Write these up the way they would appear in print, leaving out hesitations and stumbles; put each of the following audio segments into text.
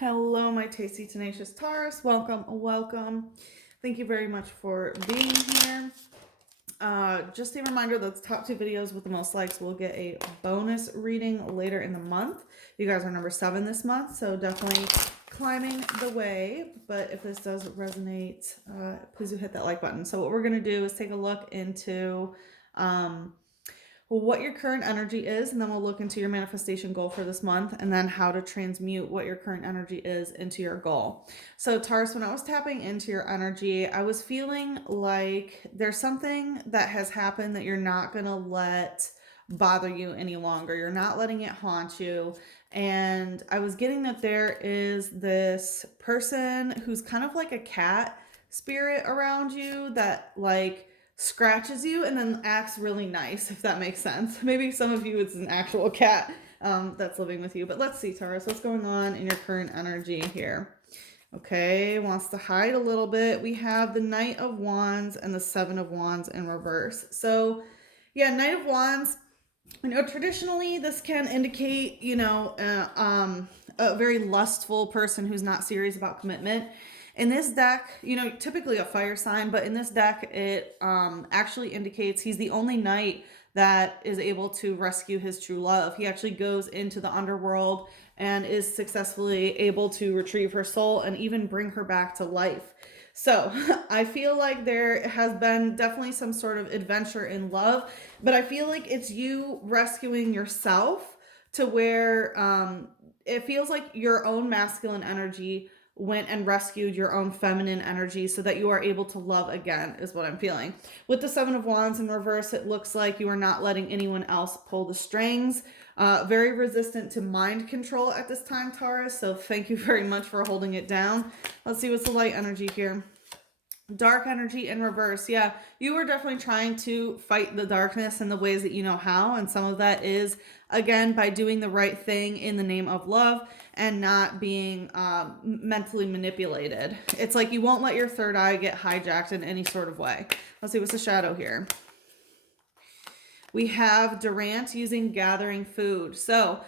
Hello, my tasty, tenacious Taurus. Welcome, welcome. Thank you very much for being here. Just a reminder that the top two videos with the most likes will get a bonus reading later in the month. You guys are number 7 this month, so definitely climbing the way. But if this does resonate, please do hit that like button. So what we're going to do is take a look into what your current energy is, and then we'll look into your manifestation goal for this month, and then how to transmute what your current energy is into your goal. So Taurus, when I was tapping into your energy, I was feeling like there's something that has happened that you're not going to let bother you any longer. You're not letting it haunt you. And I was getting that there is this person who's kind of like a cat spirit around you that scratches you and then acts really nice, if that makes sense. Maybe some of you it's an actual cat that's living with you. But let's see, Taurus, what's going on in your current energy here? Okay, wants to hide a little bit. We have the Knight of Wands and the Seven of Wands in reverse. So yeah, Knight of Wands, traditionally this can indicate, a very lustful person who's not serious about commitment. In this deck, typically a fire sign, but in this deck, it actually indicates he's the only knight that is able to rescue his true love. He actually goes into the underworld and is successfully able to retrieve her soul and even bring her back to life. So I feel like there has been definitely some sort of adventure in love, but I feel like it's you rescuing yourself to where it feels like your own masculine energy went and rescued your own feminine energy so that you are able to love again, is what I'm feeling. With the Seven of Wands in reverse, it looks like you are not letting anyone else pull the strings. Very resistant to mind control at this time, Taurus, so thank you very much for holding it down. Let's see what's the light energy here. Dark energy in reverse. Yeah, you are definitely trying to fight the darkness in the ways that you know how. And some of that is, again, by doing the right thing in the name of love and not being mentally manipulated. It's like you won't let your third eye get hijacked in any sort of way. Let's see what's the shadow here. We have Durant using gathering food. So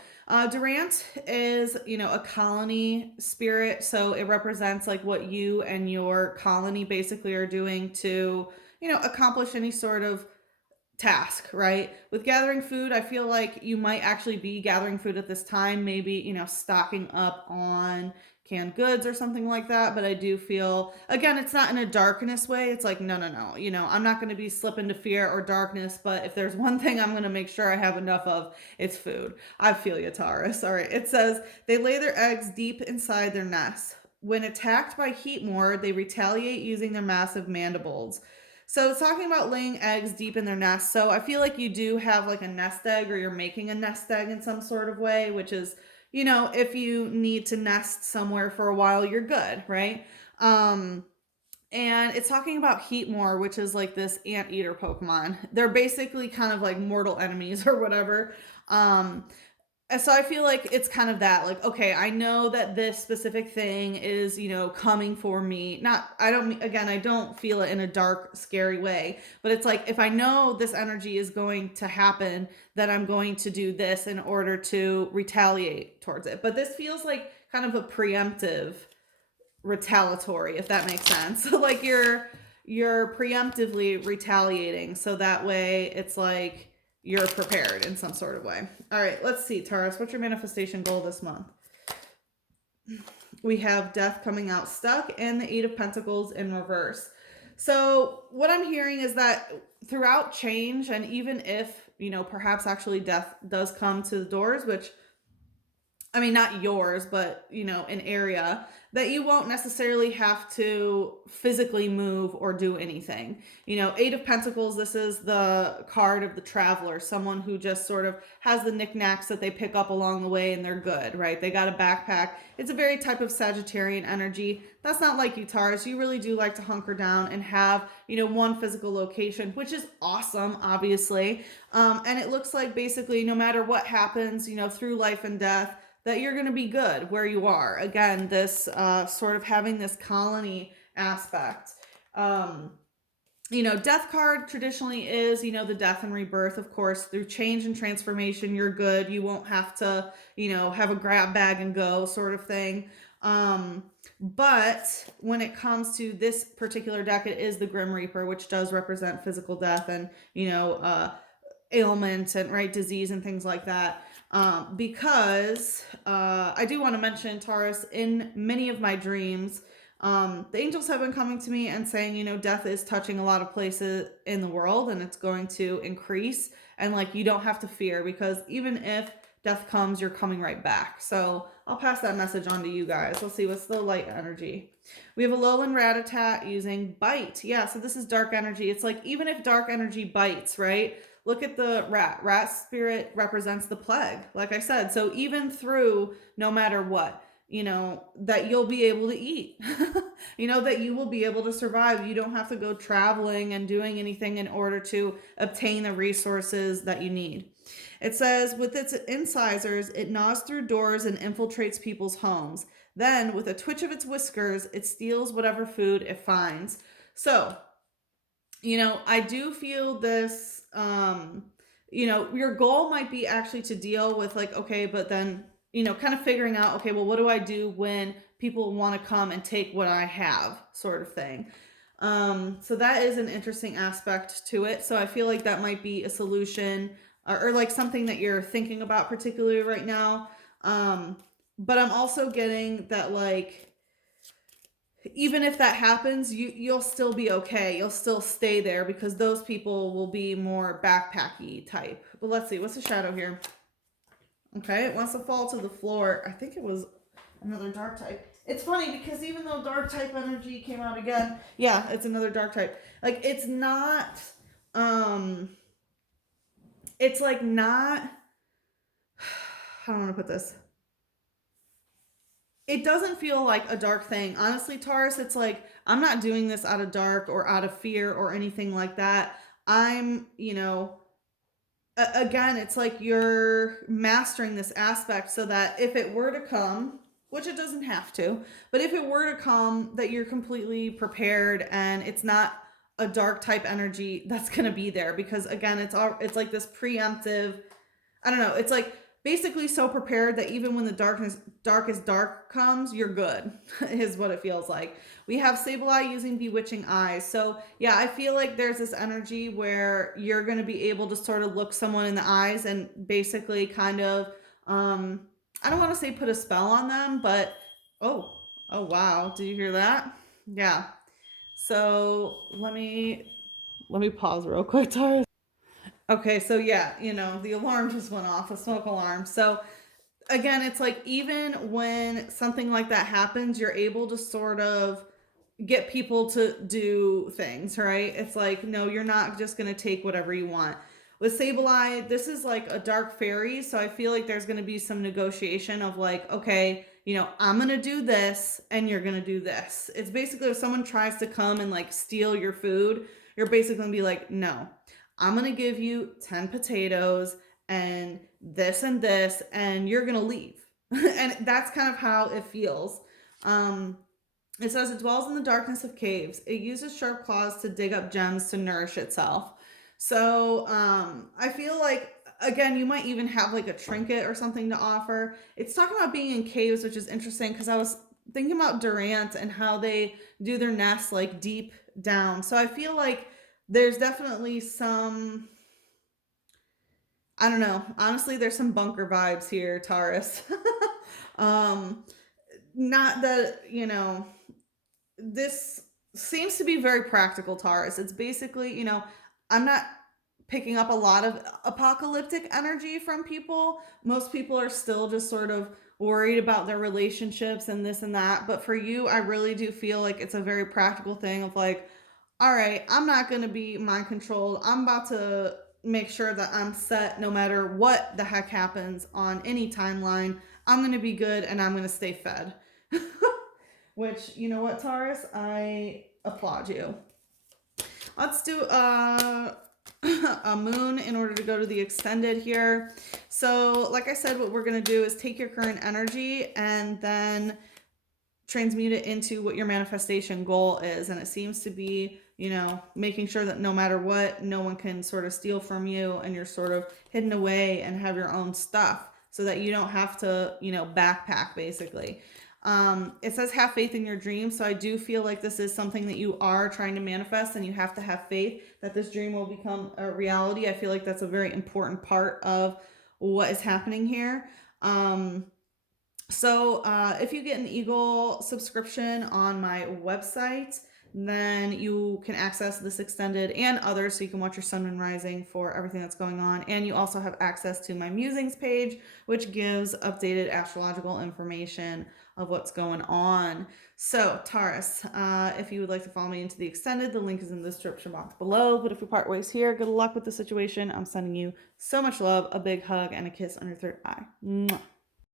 Durant is, a colony spirit. So it represents like what you and your colony basically are doing to, accomplish any sort of task, right? With gathering food, I feel like you might actually be gathering food at this time, maybe, stocking up on canned goods or something like that. But I do feel, again, it's not in a darkness way. It's like, no. I'm not going to be slip into fear or darkness, but if there's one thing I'm going to make sure I have enough of, it's food. I feel you, Taurus. All right. It says they lay their eggs deep inside their nests. When attacked by heat more, they retaliate using their massive mandibles. So it's talking about laying eggs deep in their nest. So I feel like you do have like a nest egg, or you're making a nest egg in some sort of way, which is, if you need to nest somewhere for a while, you're good, right? And it's talking about Heatmore, which is like this anteater Pokemon. They're basically kind of like mortal enemies or whatever. So I feel like it's kind of that, like, okay, I know that this specific thing is, coming for me. I don't feel it in a dark, scary way, but it's like, if I know this energy is going to happen, then I'm going to do this in order to retaliate towards it. But this feels like kind of a preemptive retaliatory, if that makes sense. So like you're preemptively retaliating, so that way it's like you're prepared in some sort of way. All right, let's see, Taurus, what's your manifestation goal this month? We have Death coming out stuck and the Eight of Pentacles in reverse. So what I'm hearing is that throughout change, and even if, perhaps actually death does come to the doors, which, I mean, not yours, but, an area that you won't necessarily have to physically move or do anything. Eight of Pentacles, this is the card of the traveler, someone who just sort of has the knickknacks that they pick up along the way and they're good, right? They got a backpack. It's a very type of Sagittarian energy. That's not like you, Taurus. You really do like to hunker down and have, one physical location, which is awesome, obviously. And it looks like basically no matter what happens, through life and death, that you're going to be good where you are. Again, this sort of having this colony aspect. Death card traditionally is, the death and rebirth, of course, through change and transformation, you're good. You won't have to, have a grab bag and go sort of thing. But when it comes to this particular deck, it is the Grim Reaper, which does represent physical death and, ailment and right disease and things like that. Because I do want to mention, Taurus, in many of my dreams, the angels have been coming to me and saying, death is touching a lot of places in the world and it's going to increase. And like, you don't have to fear, because even if death comes, you're coming right back. So I'll pass that message on to you guys. Let's see, what's the light energy? We have a lowland rat-a-tat using bite. Yeah, so this is dark energy. It's like, even if dark energy bites, right? Look at the rat. Rat spirit represents the plague, like I said. So even through no matter what, that you'll be able to eat, that you will be able to survive. You don't have to go traveling and doing anything in order to obtain the resources that you need. It says, with its incisors, it gnaws through doors and infiltrates people's homes. Then, with a twitch of its whiskers, it steals whatever food it finds. So, I do feel this, your goal might be actually to deal with like, okay, but then, kind of figuring out, okay, well, what do I do when people want to come and take what I have, sort of thing. So that is an interesting aspect to it. So I feel like that might be a solution, or like something that you're thinking about particularly right now. But I'm also getting that, like, even if that happens, you'll still be okay. You'll still stay there because those people will be more backpacky type. But let's see, what's the shadow here? Okay, it wants to fall to the floor. I think it was another dark type. It's funny because even though dark type energy came out again, yeah, it's another dark type. Like, it's not, it's like not, how do I want to put this? It doesn't feel like a dark thing. Honestly, Taurus, it's like, I'm not doing this out of dark or out of fear or anything like that. I'm, again, it's like you're mastering this aspect so that if it were to come, which it doesn't have to, but if it were to come, that you're completely prepared and it's not a dark type energy that's going to be there, because again, it's like this preemptive, I don't know, it's like basically so prepared that even when the darkest dark comes, you're good, is what it feels like. We have Sableye using Bewitching Eyes. So yeah, I feel like there's this energy where you're going to be able to sort of look someone in the eyes and basically kind of, I don't want to say put a spell on them, but oh wow, did you hear that? Yeah. So let me pause real quick, Tara. Okay, so yeah, the alarm just went off, a smoke alarm. So again, it's like, even when something like that happens, you're able to sort of get people to do things, right? It's like, no, you're not just going to take whatever you want. With Sableye, this is like a dark fairy, so I feel like there's going to be some negotiation of like, okay, I'm going to do this and you're going to do this. It's basically, if someone tries to come and like steal your food, you're basically going to be like, no, I'm going to give you 10 potatoes and this, and you're going to leave. And that's kind of how it feels. It says it dwells in the darkness of caves. It uses sharp claws to dig up gems to nourish itself. So I feel like, again, you might even have like a trinket or something to offer. It's talking about being in caves, which is interesting because I was thinking about Durant and how they do their nests like deep down. So I feel like there's definitely some, I don't know. Honestly, there's some bunker vibes here, Taurus. um, Not that, this seems to be very practical, Taurus. It's basically, I'm not picking up a lot of apocalyptic energy from people. Most people are still just sort of worried about their relationships and this and that. But for you, I really do feel like it's a very practical thing of like, all right, I'm not going to be mind controlled. I'm about to make sure that I'm set no matter what the heck happens on any timeline. I'm going to be good and I'm going to stay fed. Which, you know what, Taurus? I applaud you. Let's do a moon in order to go to the extended here. So, like I said, what we're going to do is take your current energy and then transmute it into what your manifestation goal is. And it seems to be, making sure that no matter what, no one can sort of steal from you and you're sort of hidden away and have your own stuff so that you don't have to, backpack basically. It says have faith in your dreams. So I do feel like this is something that you are trying to manifest, and you have to have faith that this dream will become a reality. I feel like that's a very important part of what is happening here. If you get an Eagle subscription on my website, then you can access this extended and others, so you can watch your sun and rising for everything that's going on. And you also have access to my musings page, which gives updated astrological information of what's going on. So, Taurus, if you would like to follow me into the extended, the link is in the description box below. But if we part ways here, good luck with the situation. I'm sending you so much love, a big hug, and a kiss on your third eye. Mwah.